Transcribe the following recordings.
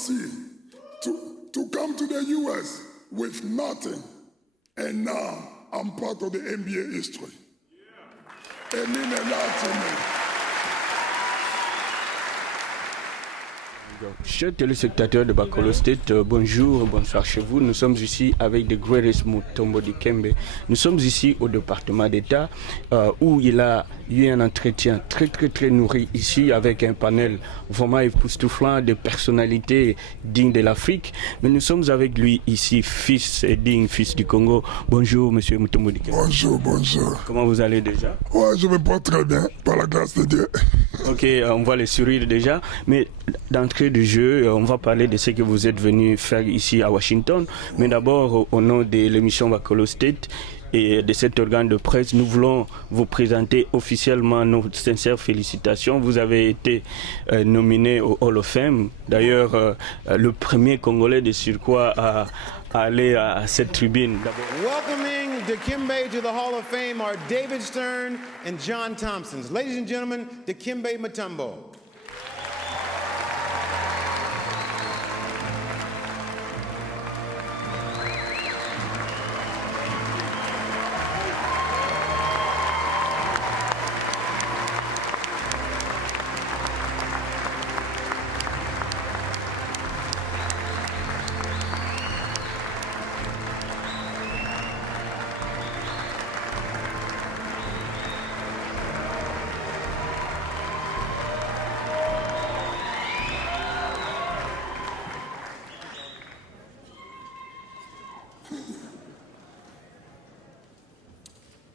DRC to come to the US with nothing. And now I'm part of the NBA history. It means a lot to me. Chers téléspectateurs de Bacolo State, bonjour, bonsoir chez vous. Nous sommes ici avec the greatest Mutombo Dikembe. Nous sommes ici au département d'État où il a eu un entretien très nourri ici avec un panel vraiment époustouflant de personnalités dignes de l'Afrique. Mais nous sommes avec lui ici, fils du Congo. Bonjour monsieur Mutombo Dikembe. Bonjour. Comment vous allez déjà? Ouais, je me porte très bien, par la grâce de Dieu. Ok, on voit les sourires déjà, mais d'entrée de jeu, on va parler de ce que vous êtes venu faire ici à Washington. Mais d'abord, au nom de l'émission Bacolo State et de cet organe de presse, nous voulons vous présenter officiellement nos sincères félicitations. Vous avez été nominé au Hall of Fame. D'ailleurs, le premier Congolais de surcroît à aller à cette tribune. Welcoming Dikembe to the Hall of Fame are David Stern and John Thompson. Ladies and gentlemen, Dikembe Mutombo.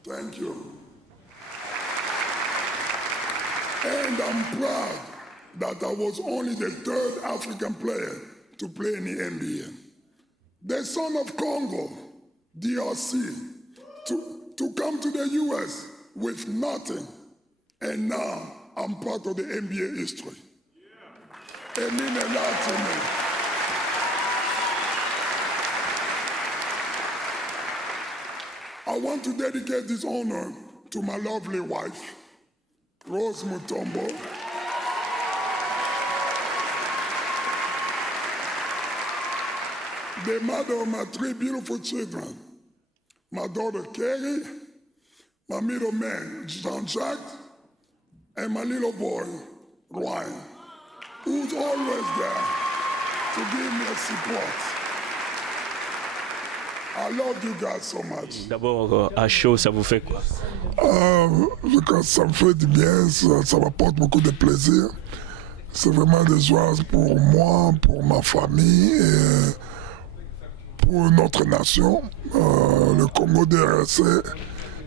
Thank you. And I'm proud that I was only the third African player to play in the NBA. The son of Congo, DRC, to come to the US with nothing. And now I'm part of the NBA history. It means a lot to me. I want to dedicate this honor to my lovely wife, Rose Mutombo. The mother of my three beautiful children, my daughter Kerry, my middle man Jean-Jacques, and my little boy Ryan, who's always there to give me a support. I love you guys so much. D'abord, à chaud, ça vous fait quoi? Ça me fait du bien, ça m'apporte beaucoup de plaisir. C'est vraiment des joies pour moi, pour ma famille et pour notre nation, le Congo DRC,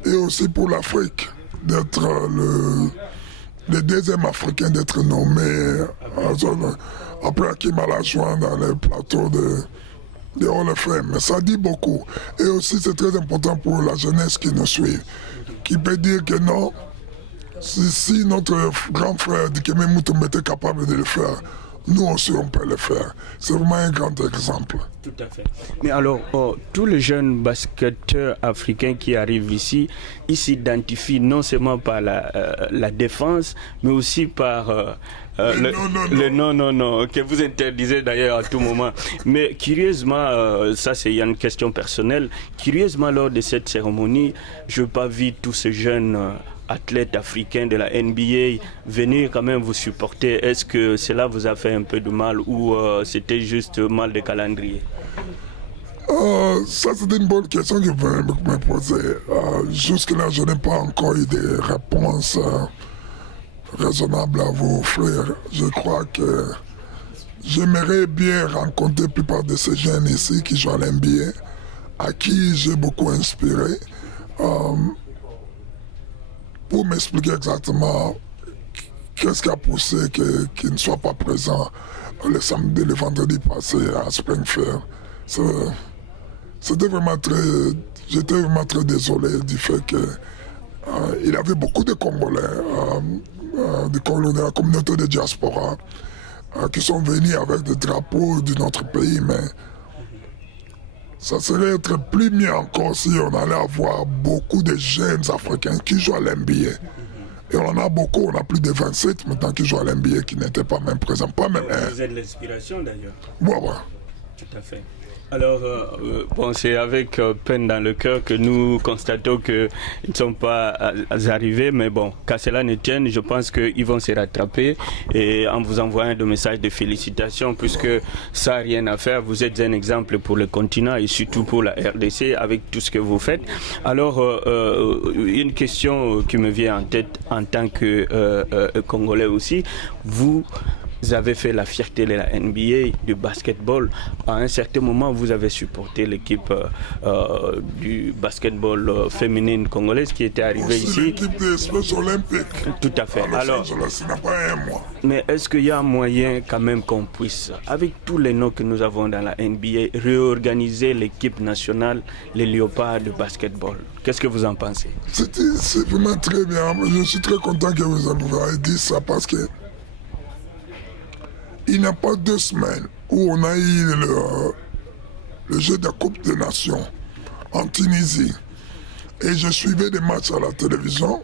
et aussi pour l'Afrique, d'être le deuxième Africain d'être nommé après Hakim Olajuwon dans les plateaux de Hall of Fame. Mais ça dit beaucoup. Et aussi, c'est très important pour la jeunesse qui nous suit, qui peut dire que non, si notre grand frère Dikembe Mutombo était capable de le faire, nous aussi on peut le faire. C'est vraiment un grand exemple. Tout à fait. Mais alors, tous les jeunes basketteurs africains qui arrivent ici, ils s'identifient non seulement par la défense, mais aussi par le non, que vous interdisez d'ailleurs à tout moment. Mais curieusement, ça c'est une question personnelle, curieusement lors de cette cérémonie, je n'ai pas vu tous ces jeunes athlètes africains de la NBA venir quand même vous supporter. Est-ce que cela vous a fait un peu de mal ou c'était juste mal de calendrier? Ça c'est une bonne question que vous me posez. Jusque-là, je n'ai pas encore eu de réponse raisonnable à vous offrir. Je crois que j'aimerais bien rencontrer la plupart de ces jeunes ici qui jouent à l'NBA, à qui j'ai beaucoup inspiré, pour m'expliquer exactement qu'est-ce qui a poussé qu'ils ne soient pas présents le samedi, le vendredi passé à Springfield. J'étais vraiment très désolé du fait qu'il y avait beaucoup de Congolais, de la communauté de diaspora, qui sont venus avec des drapeaux de notre pays, mais ça serait être plus mieux encore si on allait avoir beaucoup de jeunes Africains qui jouent à l'NBA, Et on en a beaucoup, on a plus de 27 maintenant qui jouent à l'NBA qui n'étaient pas même présents. Pas même, vous êtes l'inspiration d'ailleurs. Ouais. Tout à fait. Alors, bon, c'est avec peine dans le cœur que nous constatons qu'ils ne sont pas arrivés, mais bon, qu'à cela ne tienne, je pense qu'ils vont se rattraper et en vous envoyant des messages de félicitations, puisque ça n'a rien à faire. Vous êtes un exemple pour le continent et surtout pour la RDC avec tout ce que vous faites. Alors, une question qui me vient en tête en tant que Congolais aussi, vous avez fait la fierté de la NBA du basketball. À un certain moment, vous avez supporté l'équipe du basketball féminine congolaise qui était arrivée ici. L'équipe des Sports Olympiques. Tout à fait. Alors, ça n'a pas un mois. Mais est-ce qu'il y a un moyen quand même qu'on puisse, avec tous les noms que nous avons dans la NBA, réorganiser l'équipe nationale, les léopards de basketball? Qu'est-ce que vous en pensez? C'est vraiment très bien. Je suis très content que vous ayez dit ça parce que il n'y a pas 2 semaines où on a eu le jeu de la Coupe des Nations en Tunisie. Et je suivais des matchs à la télévision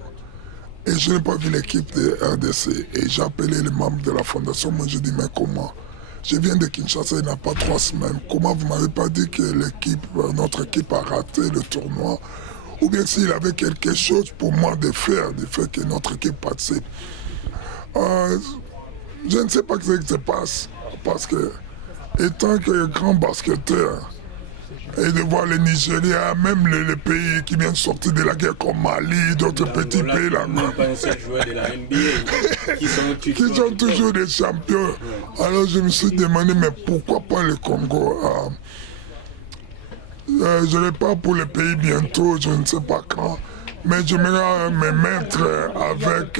et je n'ai pas vu l'équipe de RDC. Et j'ai appelé les membres de la fondation. Moi, je dis, mais comment? Je viens de Kinshasa, il n'y a pas 3 semaines. Comment vous ne m'avez pas dit que notre équipe a raté le tournoi? Ou bien s'il avait quelque chose pour moi de faire, du fait que notre équipe participe. Je ne sais pas ce qui se passe, parce que, étant que grand basketteur, et de voir les Nigériens, même les pays qui viennent sortir de la guerre comme Mali, d'autres petits pays là, qui sont toujours des champions. Alors je me suis demandé, mais pourquoi pas le Congo? Je ne vais pas pour le pays bientôt, je ne sais pas quand, mais j'aimerais me mettre avec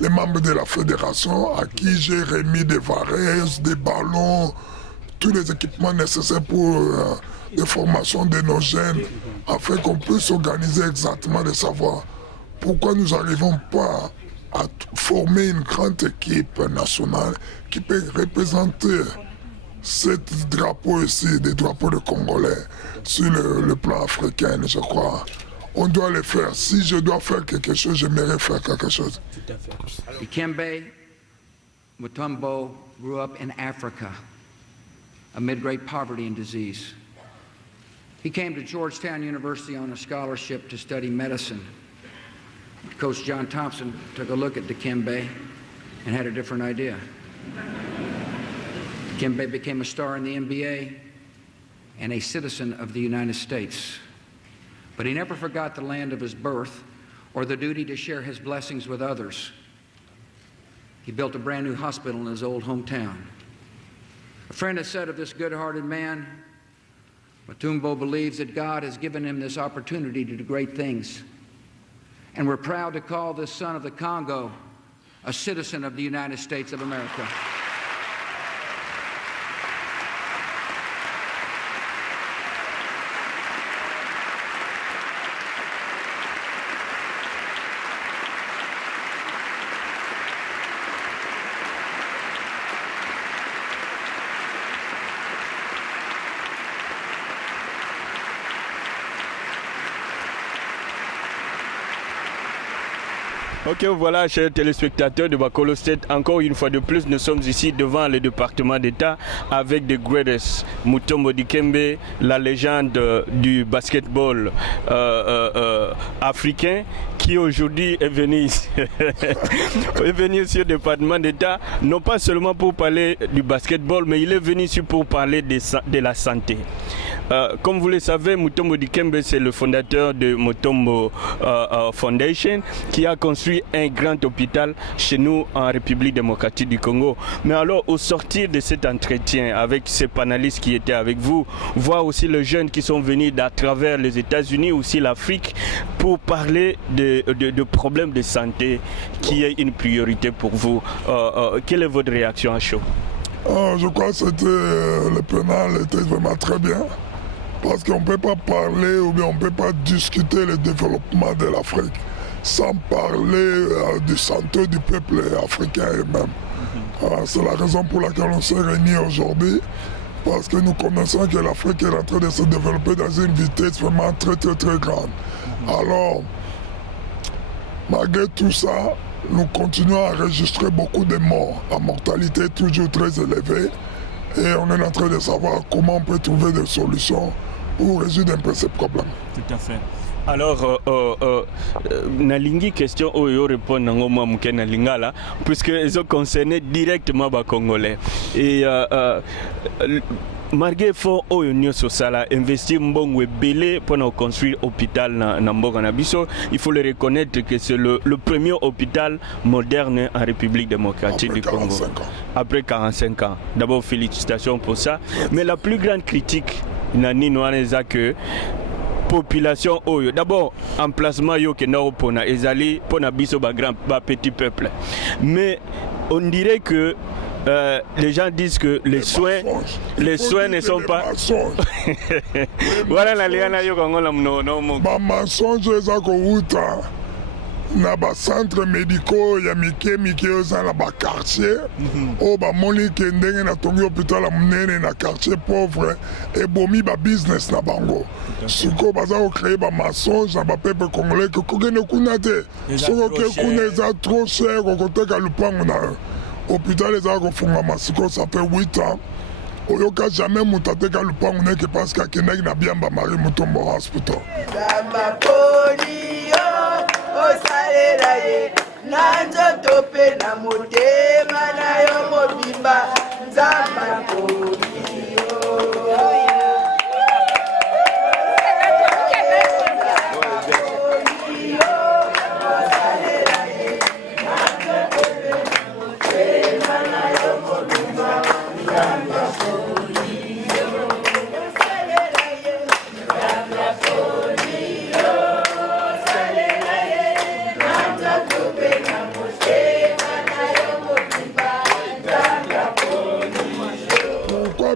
les membres de la fédération à qui j'ai remis des varaises, des ballons, tous les équipements nécessaires pour la formation de nos jeunes, afin qu'on puisse organiser exactement de savoir pourquoi nous n'arrivons pas à former une grande équipe nationale qui peut représenter ce drapeau ici, des drapeaux de Congolais, sur le plan africain, je crois. On doit le faire. Si je dois faire quelque chose, j'aimerais faire quelque chose. Dikembe Mutombo grew up in Africa amid great poverty and disease. He came to Georgetown University on a scholarship to study medicine. Coach John Thompson took a look at Dikembe and had a different idea. Dikembe became a star in the NBA and a citizen of the United States. But he never forgot the land of his birth or the duty to share his blessings with others. He built a brand new hospital in his old hometown. A friend has said of this good-hearted man, Mutombo believes that God has given him this opportunity to do great things. And we're proud to call this son of the Congo a citizen of the United States of America. Ok, voilà, chers téléspectateurs de Bakolo State, encore une fois de plus, nous sommes ici devant le département d'État avec The Greatest, Mutombo Dikembe, la légende du basketball africain, qui aujourd'hui est venu ici, est venu ici au département d'État, non pas seulement pour parler du basketball, mais il est venu ici pour parler de la santé. Comme vous le savez, Mutombo Dikembe, c'est le fondateur de Mutombo Foundation, qui a construit un grand hôpital chez nous en République démocratique du Congo. Mais alors, au sortir de cet entretien avec ces panélistes qui étaient avec vous, voir aussi les jeunes qui sont venus d'à travers les États-Unis, aussi l'Afrique, pour parler de problèmes de santé qui est une priorité pour vous. Quelle est votre réaction à chaud? Je crois que le panel était vraiment très bien. Parce qu'on ne peut pas parler ou bien on ne peut pas discuter le développement de l'Afrique sans parler du santé du peuple africain eux-mêmes. C'est la raison pour laquelle on s'est réunis aujourd'hui, parce que nous connaissons que l'Afrique est en train de se développer dans une vitesse vraiment très très très grande. Alors, Malgré tout ça, nous continuons à enregistrer beaucoup de morts, la mortalité est toujours très élevée et on est en train de savoir comment on peut trouver des solutions pour résoudre un peu ces problèmes. Tout à fait. Alors, nalingi question oyo répondre nango mwa muke na lingala puisque ils ont concerné directement ba Congolais et malgré fort oyo nyonso sala investir mbongo ebele pour construire hôpital na mboka na biso, il faut le reconnaître que c'est le premier hôpital moderne en République démocratique du Congo après 45 ans. D'abord félicitations pour ça, mais la plus grande critique nani noaneza que population oyo d'abord emplacement yo ke na opona ezali pona biso ba petit peuple, mais on dirait que les gens disent que les soins ne sont pas voilà la liana yo kongola mnono ba mensonge eza ko uta na ba centre médicaux ya mike oza na ba quartier o ba moni ke ndenge na tongi hôpital munene na quartier pauvre et bomi ba business na bango siko baza ko créer ba mensonge na ba peuple congolais que kokene kuna te soko ke kuna eza trop cher ko koteka lupango na hôpital eza ko fungama siko ça fait 8 ans oyoka jamais mutateka lupango neke parce que akendaki na biamba Marie Mutombo hospital osalela ye na nzoto pe na motema na yo mobimba nzamba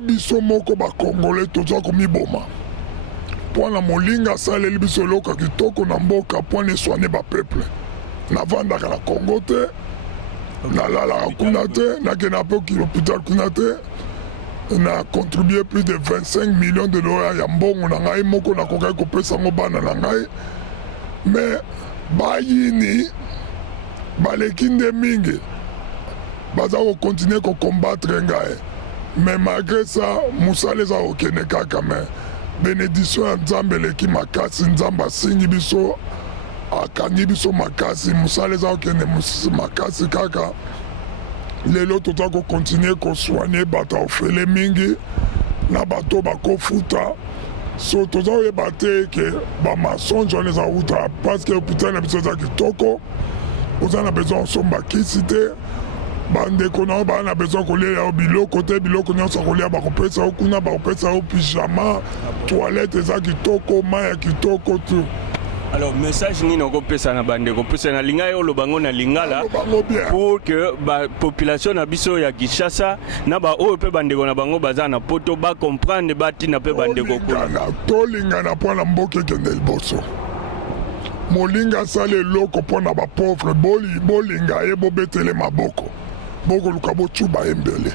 biso moko ba Congolais toza komiboma pona molinga asaleli biso eloko kitoko na mboka pona soigner ba peuple navandaka na Congo te nalalaka kuna te nakenda mpe hôpital kuna te na contribué plus de 25 millions de dollars ya mbongo na ngai moko nakokaki kopesa yango bana na ngai mais bayini baleki nde mingi baza kokontinue kokombattre ngai. Mais malgré ça, musala eza okende kaka me bénédiction ya nzambe eleki makasi nzambe asingi biso akangi biso makasi musala eza okende makasi kaka lelo toza kokontinue kosoigne bato ofele mingi na bato bakofuta so toza oyeba te ke bamensonge wana eza uta parce que hôpital na biso eza kitoko oza na besoin osomba kisi te bandeko na ba na besoin kolia ya biloko te biloko nyonso kolia bakopesa o kuna bakopesa o pyjama toilette eza kitoko mai ya kitoko tu. Alors message ni noko pesa na bandeko pesa na linga yo lobango na lingala pour que ba population na biso ya Kinshasa na ba o pe bandeko na bango baza na poto ba comprendre ba tina pe bandeko kuna to linga na pona mboke kende liboso molinga sale loko pona ba pauvre bolinga ye bobetele maboko boko lukabo chuba embele.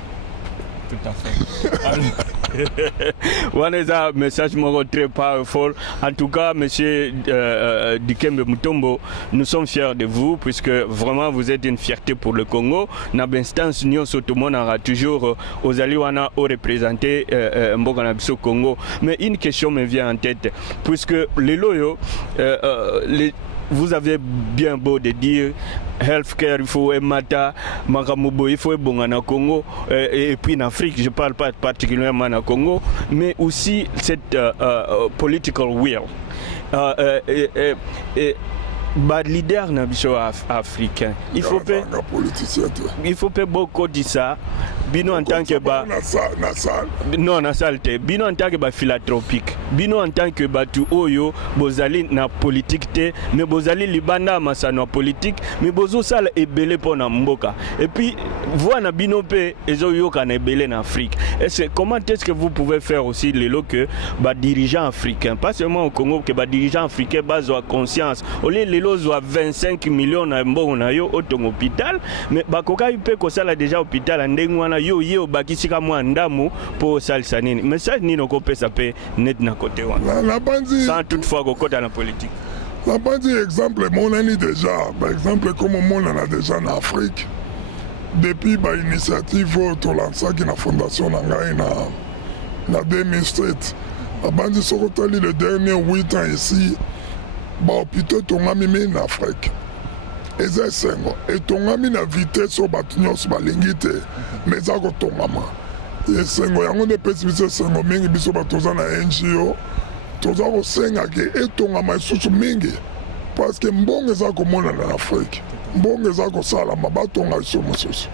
Tout à fait. One is un message très powerful. En tout cas, monsieur Dikembe Mutombo, nous sommes fiers de vous puisque vraiment vous êtes une fierté pour le Congo. Dans l'instance, nous sommes aura toujours aux Aliwana au représenté Mboganabiso Congo. Mais une question me vient en tête puisque les loyaux, vous avez bien beau de dire healthcare, il faut mata, makamubo, il faut bon en Congo et puis en Afrique, je parle pas particulièrement en Congo, mais aussi cette political will. Bad leader na biso africain. Il faut pas beaucoup de ça. Bino en tant que ba non na salte. Bino en tant que ba philanthropique. Bino en tant que ba tu oyo bozali na politique te, mais bozali libanda masano politique, mais bozo sala ebele pona mboka. Et puis voilà bino pe ezo yoka na ebele na Afrique. Et comment est-ce que vous pouvez faire aussi les lots que ba dirigeants africains, pas seulement au Congo que ba dirigeants africains bazo conscience. Les lots ont 25 millions na mbongo na yo auto hôpital, mais bakoka ipe ko sala déjà hôpital ndengwana yo yo bakisika mwa ndamu pour salisa nini. Mais ça ni noko pesa pe net na côté wana. Sans toutefois kokota na politique. n'a pas dit exemple mon année déjà. Par exemple, comme on en a déjà en Afrique. Depuis l'initiative to lancer la fondation Nangai na 2007. A bandi sokotali le dernier 8 ans ici, hôpital tongami en Afrique. Eza sengo. Et tongami na vitesse au batunyos balingi te. Mais ça ko tongama. Et sengo yango ne pesi biso sengo mingi biso batoza na NGO. Toza ko senga ke etongama isusu mingi. Parce que mbongo eza komona na Afrique. Mbongo eza kosalama batonga biso mosusu.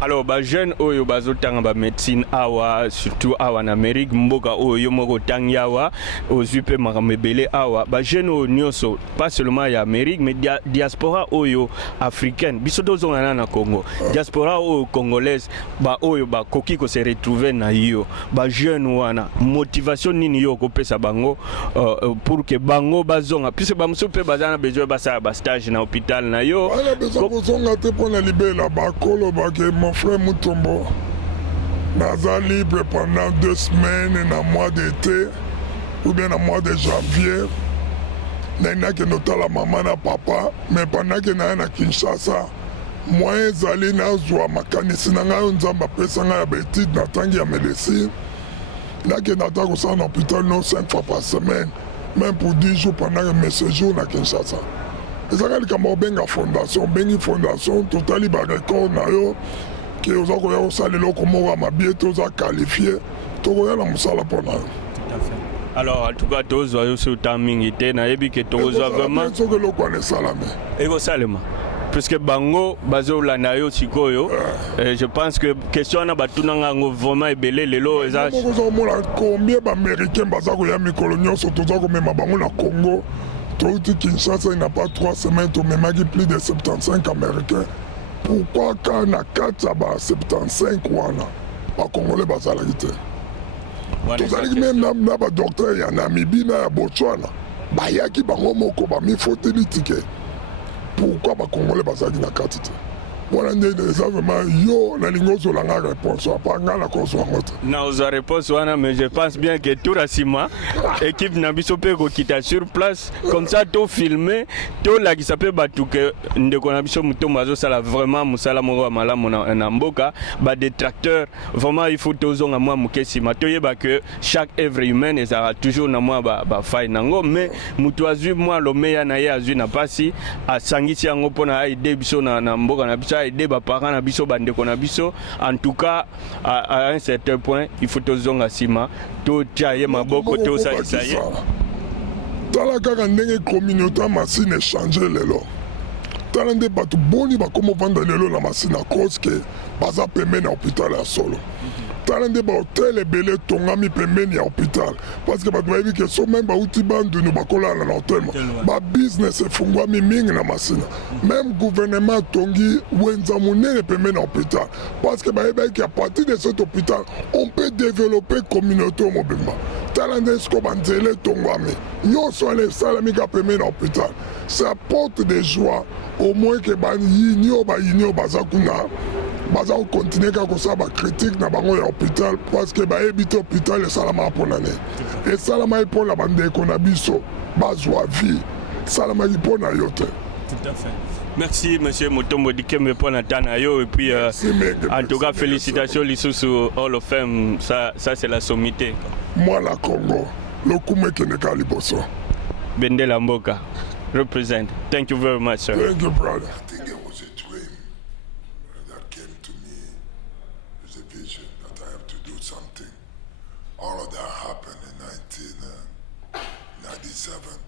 Alors ba jeune oyo bazotanga ba médecine awa surtout awa en Amérique mboka oyo moko tangi awa ozwi pe makamebele awa ba jeune oyo nyonso pas seulement ya Amérique mais diaspora oyo africaine biso tozongana na Congo diaspora oyo congolaise ba oyo ba koki ko se retrouver na yo ba jeune wana motivation nini yo kopesa bango pour que bango bazonga puisque ba muso pe bazana besoin basa ba stage na hôpital na yo ana besoin kozonga te pona libela bakolo bake mon frère Mutombo naza libre pendant 2 semaines na mois d'été ou bien na mois de janvier naina ke notala mama na papa mais pendant que na Kinshasa moyen ezali nazwa makanisi na ngai nzambe apesa ngai ya baétude na ntangi ya médecine nake nata kosala na hôpital non 5 fois par semaine même pour 10 jours pendant mes séjours na Kinshasa ezaka likambo obenga fondation obengi fondation totali barecord na yo ke oza koya kosala eloko moko ya mabie te oza qualifié tokoya na mosala mpo na yo. Alors en tout cas tozwa yo so ta mingi te nayebi ke tozwa vraiment soki eloko wana esalami ekosalema puisque bango bazolanda yo sikoyo je pense que question wana batunanga yango vraiment ebele lelo eza kozomona combien baaméricain baza koya mikolo nyonso toza komema bango na Congo touti Kinshasa il n'a pas 3 semaines tomemaki plus de 75 américains. Pourquoi quand na kati ya ba 75 wana bakongolais bazalaki te tozalaki meme na badocteur ya Namibie na ya Botswana bayaki bango moko bamifoteli tike pourquoi bakongolais bazalaki na kati te wana nde eza vraiment yo nalingi ozolanga réponse apa nga na kozwa yango te na ozwa réponse wana mais je pense bien que tour nsima équipe na biso mpe ekokita sur place comme ça tofilme tolakisa mpe bato ke ndeko na biso Mutombo azosala vraiment mosala moko ya malamu na mboka badetracteur vraiment il faut tozonga mwa moke nsima toyeba ke chaque œuvre humaine ezalaka toujours na mwa bafai nango mais moto azwi mwa lomeya na ye azwi na mpasi asangisi yango mpona aide biso na mboka na biso aider ba parents na biso bandeko na biso en tout cas à un certain point il faut tozonga nsima totia ye maboko tosalisa ye tala kaka ndenge communauté ya masine echange lelo tala nde bato boni bakoma ovanda lelo na masine à cause ke baza pembeni ya hôpital ya solo tala nde bahotel ebele etongami pembeni ya hôpital parce que bato bayebi ke so meme bauti bandunu bakolala na hotel babusiness efungwami mingi na masina même gouvernement atongi wenza monene pembeni ya hôpital parce que bayebaki à partir de cet hôpital on peut développer communauté mobimba tala nde siko banzela etongwami nyonso wana esalami ka pembeni ya hôpital ça apporte de joie au moins ke bayinio baza kuna baza kokontinue kaka kosala bacritique na bango ya hôpital parce que bayebi te hôpital esalamaka mpona ne esalamaki mpona bandeko na biso bazwa vie esalamaki mpona yo te. Tout à fait. Merci monsieur Mutombo Dikembe pour Natana yo et puis en tout cas félicitations lisusu Hall of Fame ça c'est la sommité. Moi la Congo le kume keneka liboso. Bendela Mboka represent. Thank you very much sir. Thank you brother. I think it was a dream that came to me as a vision that I have to do something. All of that happened in 1997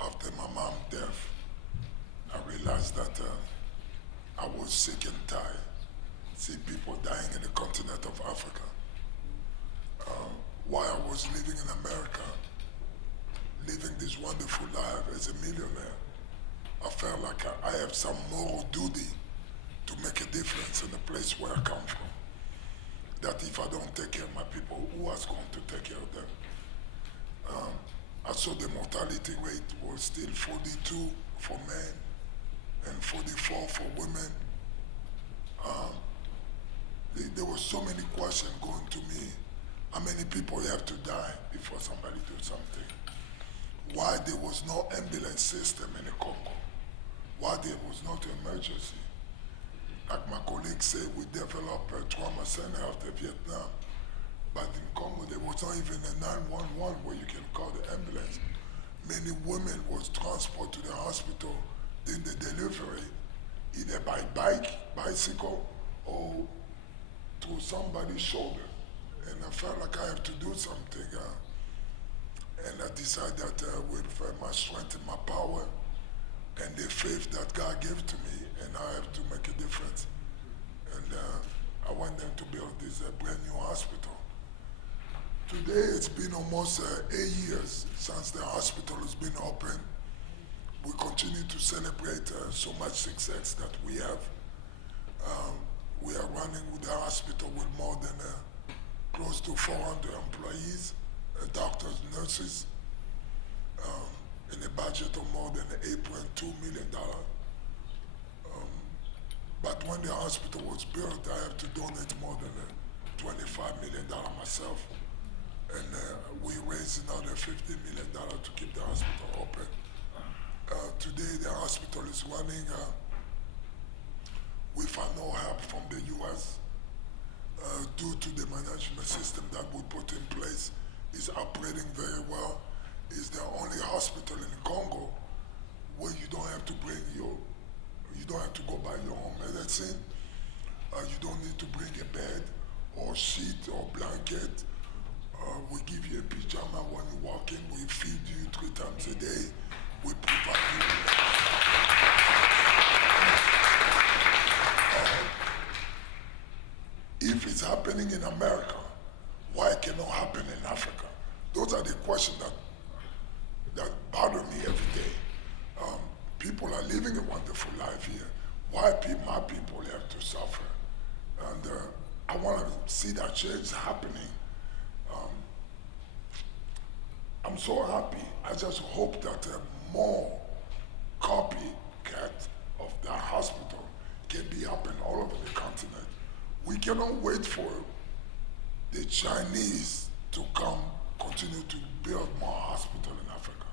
after my mom's death. I realized that I was sick and tired. See people dying in the continent of Africa. While I was living in America, living this wonderful life as a millionaire, I felt like I have some moral duty to make a difference in the place where I come from. That if I don't take care of my people, who is going to take care of them? I saw the mortality rate was still 42 for men and 44 for women. There were so many questions going to me. How many people have to die before somebody do something? why there was no ambulance system in the Congo, why there was not emergency. Like my colleague said, we developed a trauma center after Vietnam, but in Congo there was not even a 911 where you can call the ambulance. Many women was transported to the hospital in the delivery, either by bicycle, or through somebody's shoulder. And I felt like I have to do something. And I decided that with my strength and my power and the faith that God gave to me, and I have to make a difference. And I want them to build this brand new hospital. Today it's been almost 8 years since the hospital has been open. We continue to celebrate so much success that we have. We are running with the hospital with more than close to 400 employees, doctors, nurses, in a budget of more than $8.2 million. But when the hospital was built, I had to donate more than $25 million myself. And we raised another $50 million to keep the hospital open. Today the hospital is running with no help from the US due to the management system that we put in place. Is operating very well. Is the only hospital in Congo where you don't have to you don't have to go buy your own medicine. You don't need to bring a bed or sheet or blanket. We give you a pajama when you walk in. We feed you 3 times a day. We provide you. If it's happening in America, why it cannot happen in Africa? Those are the questions that bother me every day. People are living a wonderful life here. Why my people have to suffer? And I want to see that change happening. I'm so happy. I just hope that more copycat of the hospital can be happen all over the continent. We cannot wait for the Chinese to continue to build more hospitals in Africa.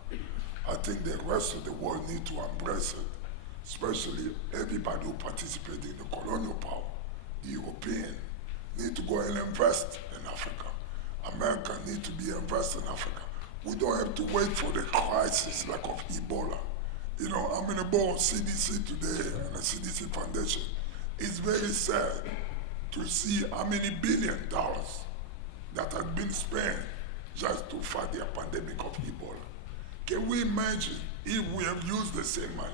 I think the rest of the world need to embrace it, especially everybody who participated in the colonial power. The European need to go and invest in Africa. America need to be invested in Africa. We don't have to wait for the crisis like of Ebola. You know, I'm in the board of CDC today and the CDC Foundation. It's very sad to see how many $1 billion that have been spent just to fight the pandemic of Ebola. Can we imagine if we have used the same money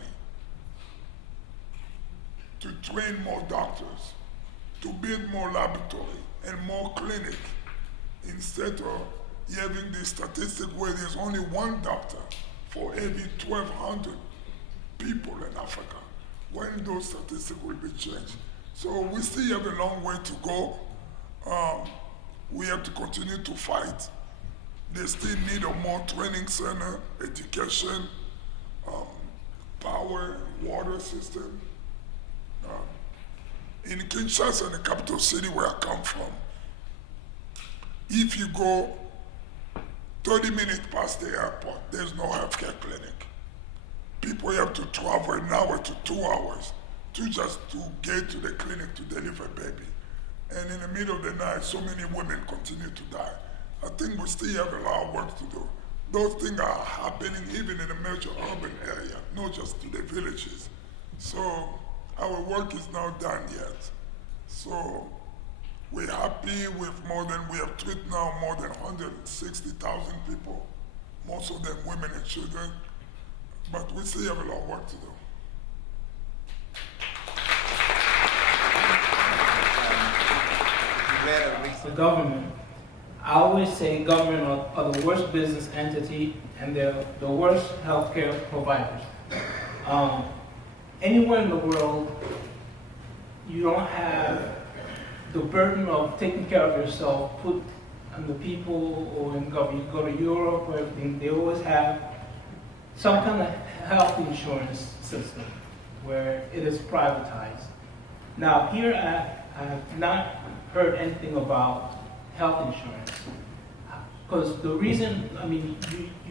to train more doctors, to build more laboratory and more clinic, instead of having the statistic where there's only 1 doctor for every 1,200 people in Africa? When those statistics will be changed? So we still have a long way to go. We have to continue to fight. They still need a more training center, education, power, water system. In Kinshasa, the capital city where I come from, if you go 30 minutes past the airport, there's no healthcare clinic. People have to travel an hour to 2 hours to get to the clinic to deliver a baby. And in the middle of the night, so many women continue to die. I think we still have a lot of work to do. Those things are happening even in the major urban area, not just to the villages. So our work is not done yet. So we're happy with we have treated now more than 160,000 people, most of them women and children, but we still have a lot of work to do. The government. I always say government are the worst business entity and they're the worst healthcare providers. Anywhere in the world, you don't have the burden of taking care of yourself put on the people or in government. You go to Europe or everything, they always have some kind of health insurance system where it is privatized. Now here I have not heard anything about health insurance. Because the reason, I mean,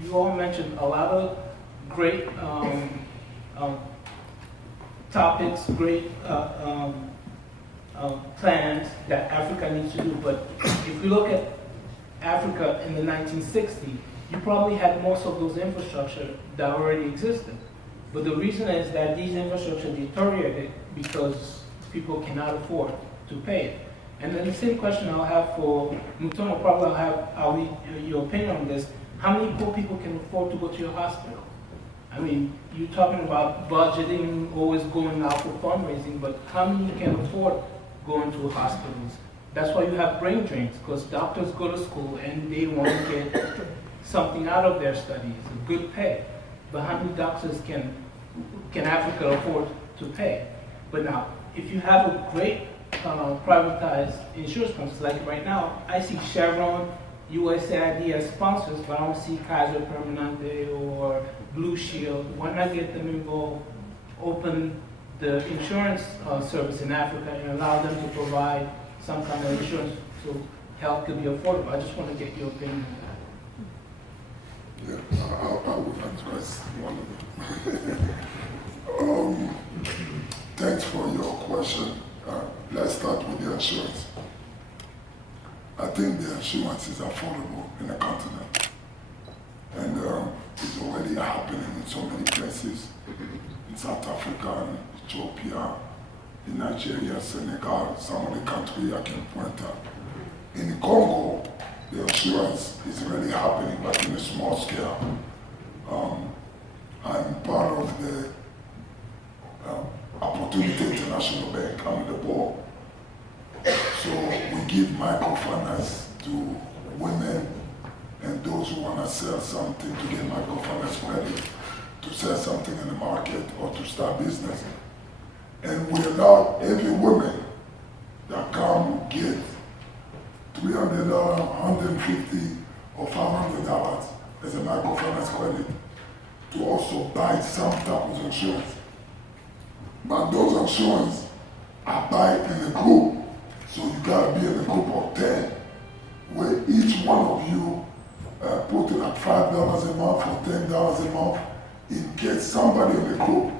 you all mentioned a lot of great topics, great plans that Africa needs to do. But if you look at Africa in the 1960s, you probably had most of those infrastructure that already existed. But the reason is that these infrastructure deteriorated because people cannot afford to pay it. And then the same question I'll have for Mutombo, probably I'll have your opinion on this. How many poor people can afford to go to your hospital? I mean, you're talking about budgeting, always going out for fundraising, but how many can afford going to hospitals? That's why you have brain drains, because doctors go to school and they want to get something out of their studies, a good pay. But how many doctors can Africa afford to pay? But now, if you have a great privatized insurance companies, like right now, I see Chevron, USAID as sponsors, but I don't see Kaiser Permanente or Blue Shield. Why not get them involved, open the insurance service in Africa and allow them to provide some kind of insurance so health could be affordable? I just want to get your opinion on that. Yeah, I would address one of them. Thanks for your question. Let's start with the insurance. I think the insurance is affordable in the continent. And it's already happening in so many places. In South Africa, in Ethiopia, in Nigeria, Senegal, some of the countries I can point out. In Congo, the insurance is really happening, but in a small scale. I'm part of the Opportunity International Bank. I'm the board. So we give microfinance to women and those who want to sell something to get microfinance credit, to sell something in the market or to start business. And we allow every woman that come get $300, $150 or $500 as a microfinance credit to also buy some type of insurance. But those insurance are buy in a group. So you gotta be in a group of 10, where each one of you put in like $5 a month or $10 a month in case somebody in the group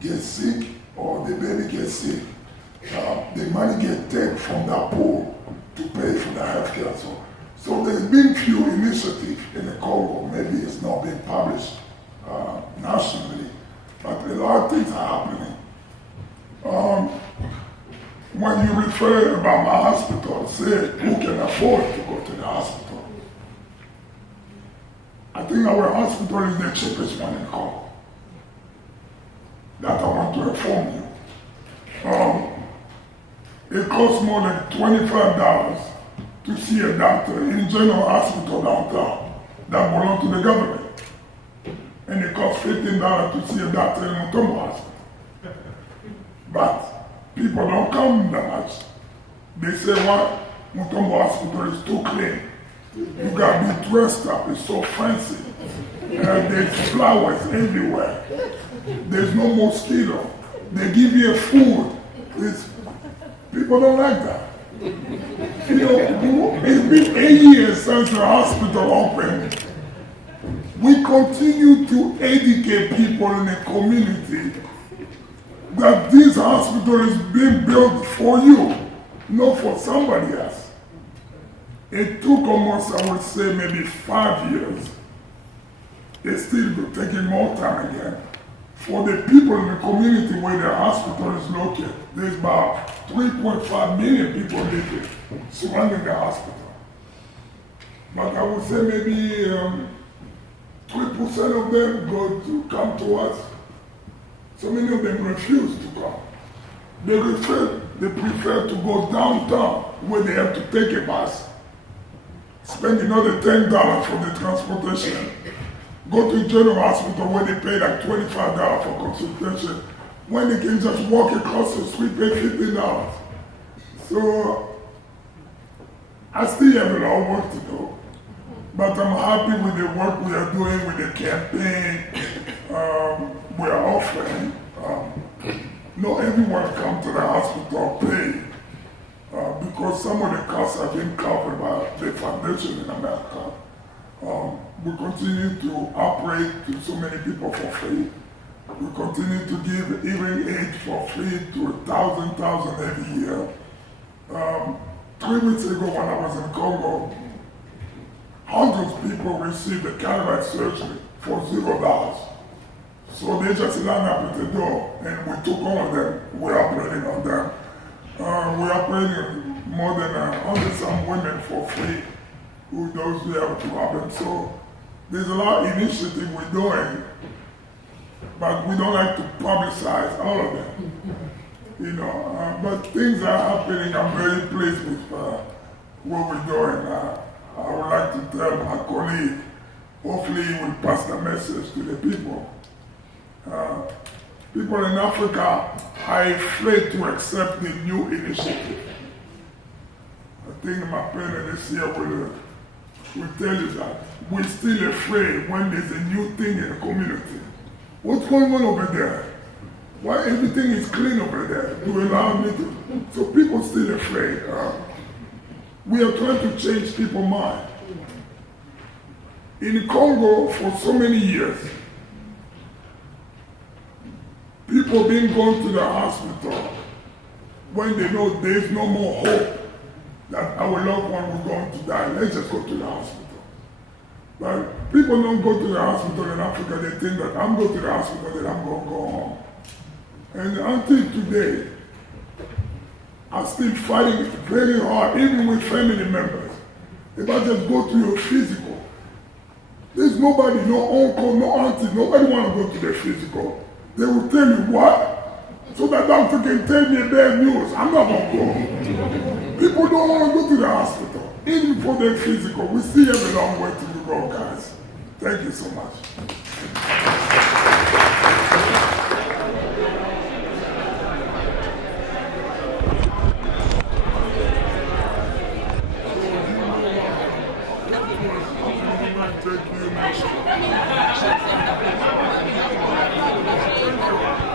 gets sick or the baby gets sick. The money gets taken from that pool to pay for the healthcare. So there's been few initiatives in the Congo. Maybe it's not being published nationally, but a lot of things are happening. When you refer about my hospital, say who can afford to go to the hospital. I think our hospital is the cheapest one in Congo. That I want to inform you. It costs more than $25 to see a doctor in General Hospital downtown that belongs to the government. And it costs $15 to see a doctor in Mutombo Hospital. But people don't come that much. They say, well, Mutombo Hospital is too clean. You gotta be dressed up, it's so fancy. There's flowers everywhere. There's no mosquito. They give you food. People don't like that. You know, it's been 8 years since the hospital opened. We continue to educate people in the community that this hospital is being built for you, not for somebody else. It took almost, I would say, maybe 5 years. It's still taking more time again. For the people in the community where the hospital is located, there's about 3.5 million people living surrounding the hospital. But I would say maybe 3% of them come to us. So many of them refuse to come. They prefer to go downtown where they have to take a bus, spend another $10 for the transportation, go to General Hospital where they pay like $25 for consultation, when they can just walk across the street, pay $15. So I still have a lot of work to do, but I'm happy with the work we are doing with the campaign we are offering. Not everyone come to the hospital pay because some of the costs have been covered by the foundation in America. We continue to operate to so many people for free. We continue to give hearing aid for free to 1,000 every year. 3 weeks ago when I was in Congo, hundreds of people received a cataract surgery for $0. So they just lined up at the door and we took all of them. We're operating on them. We're operating more than 100-some women for free who knows we have to happen. So there's a lot of initiative we're doing, but we don't like to publicize all of them. You know, but things are happening. I'm very pleased with what we're doing. I would like to tell my colleague, hopefully he will pass the message to the people. People in Africa are afraid to accept the new initiative. I think my panel this year will tell you that. We're still afraid when there's a new thing in the community. What's going on over there? Why everything is clean over there? Do you allow me to? So people still afraid. We are trying to change people's mind. In Congo, for so many years, people been going to the hospital when they know there's no more hope that our loved one will going to die. Let's just go to the hospital. But people don't go to the hospital in Africa. They think that I'm going to the hospital, then I'm going to go home. And until today, I'm still fighting very hard, even with family members. If I just go to your physical, there's nobody, no uncle, no auntie, nobody want to go to their physical. They will tell you what? So that doctor can tell me bad news. I'm not going to go. People don't want to go to the hospital, even for their physical. We still have a long way to go, guys. Thank you so much. Thank you.